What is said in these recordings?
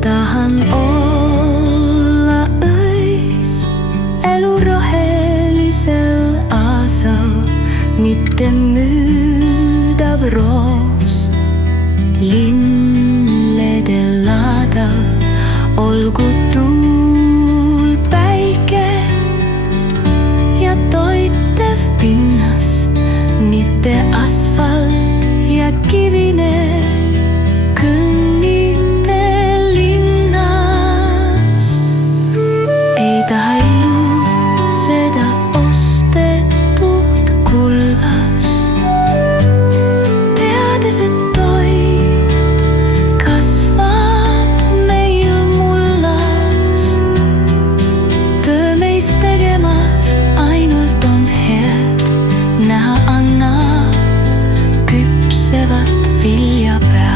Tahan olla öis elu rohelisel aasal, mitte müüdav roos lilledel laadal. Olgu tuul, päike ja toitev pinnas, mitte asfalt ja kivine kõnnite linnas. Ei taha ilutseda ostetud kullas, teades, et toit kasvab meil mullas. Töö meis tegemas ainult on head, näha annab küpsevat vilja pealt.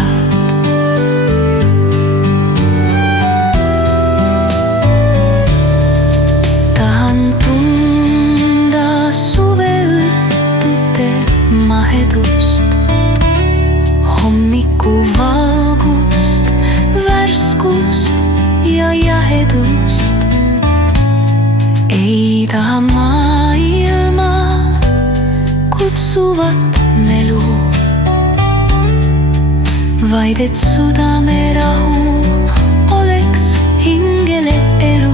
Tahan tunda suveõhtute mahedust, hommikuvalgust, värskust ja jahedust. Ei taha maailma kutsuvat melu, vaid et südamerahu oleks hingele elu.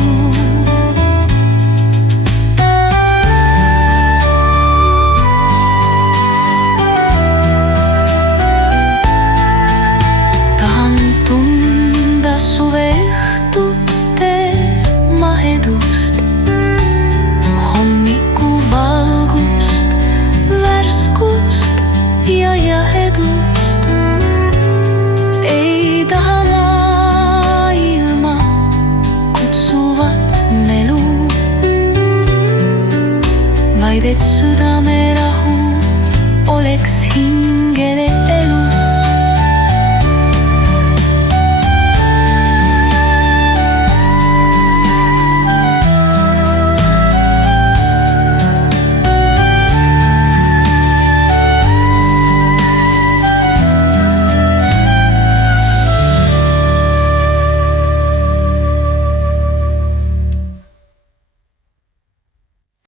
Tahan tunda suveõhtute mahedust, hommikuvalgust, värskust ja jahedust.